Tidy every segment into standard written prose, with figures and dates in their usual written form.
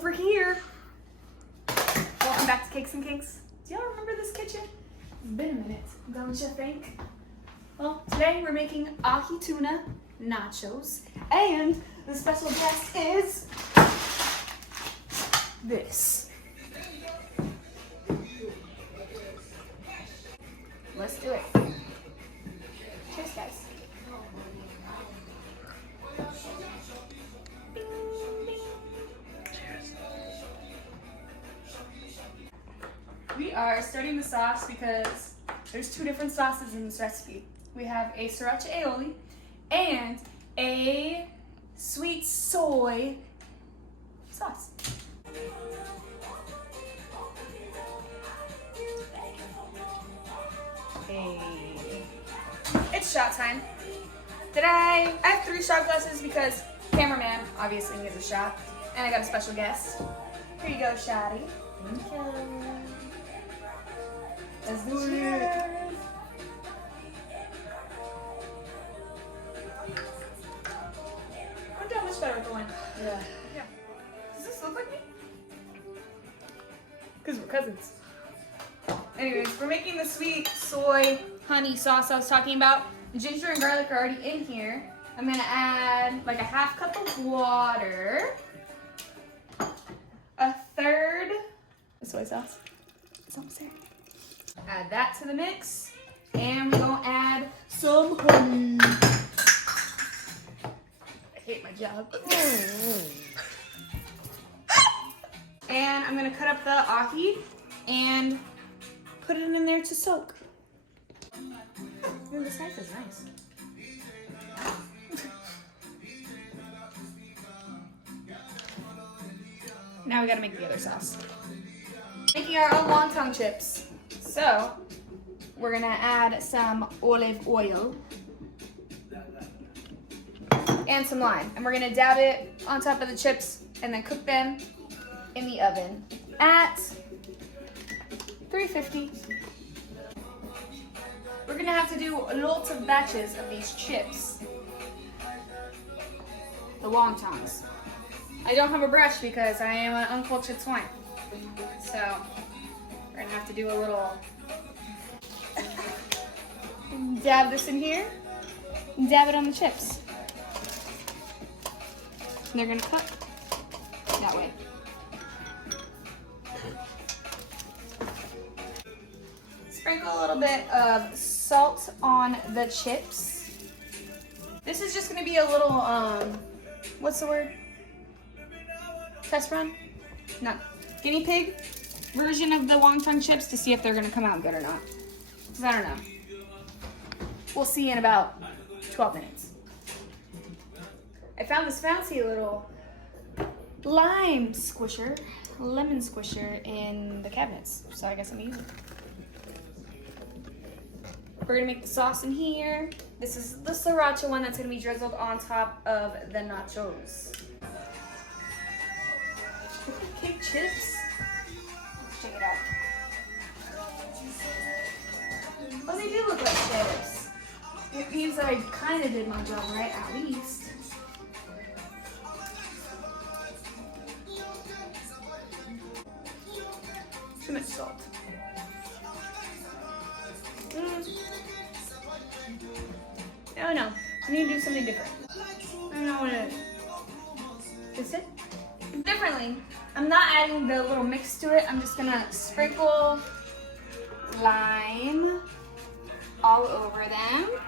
over here. Welcome back to Cakes and Cankz. Do y'all remember this kitchen? It's been a minute, don't you think? Well, today we're making Ahi Tuna Nachos, and the special guest is this. Let's do it. Cheers, guys. Bing, bing. Cheers. We are starting the sauce because there's two different sauces in this recipe. We have a sriracha aioli and a sweet soy sauce. Hey. It's shot time. I have 3 shot glasses because cameraman obviously needs a shot, and I got a special guest. Here you go, Shotty. Thank you. Let's do it. I'm doing much better with the one. Yeah. Does this look like me? Because we're cousins. Anyways, we're making the sweet soy honey sauce I was talking about. The ginger and garlic are already in here. I'm gonna add like a 1/2 cup of water, 1/3 soy sauce. It's almost there. Add that to the mix, and we're gonna add some honey. I hate my job. And I'm gonna cut up the ahi and put it in there to soak. Ooh, this knife is nice. Now we gotta make the other sauce. Making our own wonton chips. So, we're gonna add some olive oil and some lime. And we're gonna dab it on top of the chips and then cook them in the oven at 350. We're gonna have to do lots of batches of these chips. The wontons. I don't have a brush because I am an uncultured swine. So, we're gonna have to do a little dab this in here and dab it on the chips. And they're gonna cook that way. Sprinkle a little bit of salt on the chips. This is just gonna be a little, what's the word? Test run? No. Guinea pig version of the wonton chips to see if they're gonna come out good or not. Because I don't know. We'll see in about 12 minutes. I found this fancy little lemon squisher in the cabinets. So I guess I'm gonna use it. We're gonna make the sauce in here. This is the sriracha one that's gonna be drizzled on top of the nachos. Cake chips. Let's check it out. Oh, they do look like chips. It means that I kind of did my job right, at least. Too much salt. Oh no, I need to do something different. I don't know what it is. Is it? Differently, I'm not adding the little mix to it. I'm just gonna sprinkle lime all over them.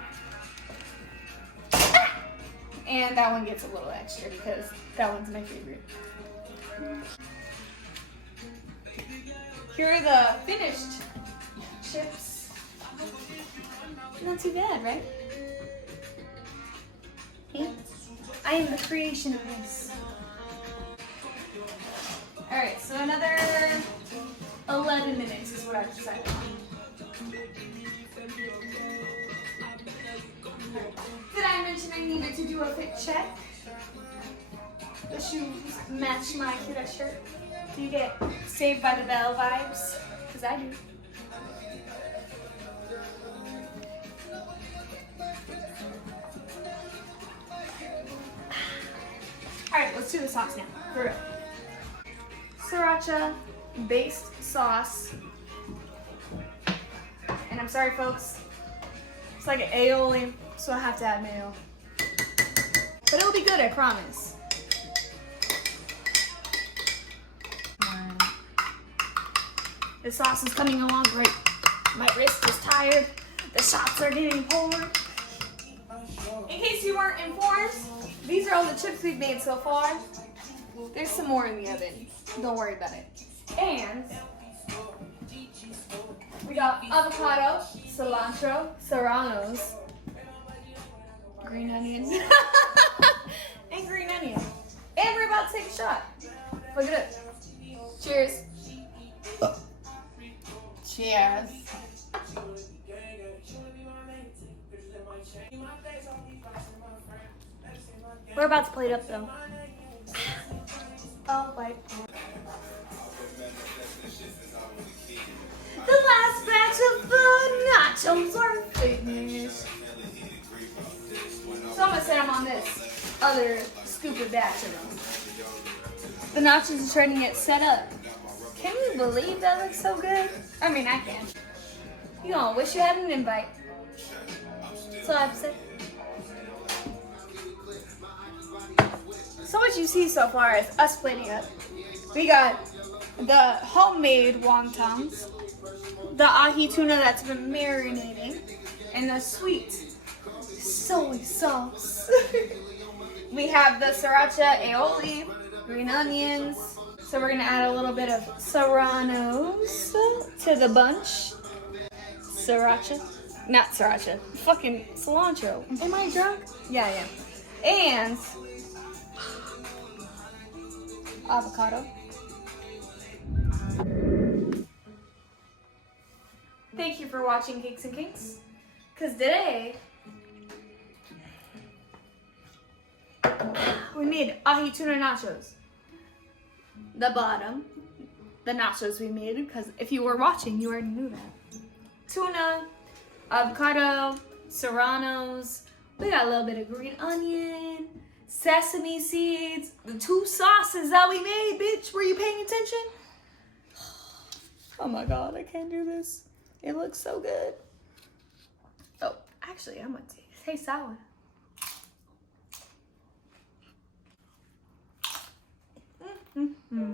And that one gets a little extra because that one's my favorite. Here are the finished chips. Not too bad, right? I am the creation of this. Alright, so another 11 minutes is what I've decided on. Did I mention I needed to do a fit check? The shoes match my kiddo shirt. Do you get Saved by the Bell vibes? Because I do. Alright, let's do the sauce now. For real. sriracha based sauce. And I'm sorry folks, it's like an aioli, so I have to add mayo. But it'll be good, I promise. The sauce is coming along great. My wrist is tired. The shots are getting poured. In case you weren't informed, these are all the chips we've made so far. There's some more in the oven. Don't worry about it. And we got avocado, cilantro, serranos, green onions, and green onion. And we're about to take a shot. Look at it. Cheers. Cheers. We're about to plate up though. Oh, wait. The last batch of the nachos are finished. So I'm gonna set them on this other stupid batch of them. The nachos are starting to get set up. Can you believe that looks so good? I mean, I can. You gonna wish you had an invite. That's all I have to say. So what you see so far is us plating up. We got the homemade wontons, the ahi tuna that's been marinating, and the sweet soy sauce. We have the sriracha aioli, green onions. So we're gonna add a little bit of serranos to the bunch. Sriracha, not sriracha, fucking cilantro. Am I drunk? Yeah, I am. And avocado. Thank you for watching Cakez and Cankz. Cause today we made ahi tuna nachos. The bottom, the nachos we made, because if you were watching, you already knew that. Tuna, avocado, serranos. We got a little bit of green onion, sesame seeds, the two sauces that we made, bitch. Were you paying attention? Oh my God, I can't do this. It looks so good. Oh, actually, I'm gonna taste that one. Mm-hmm.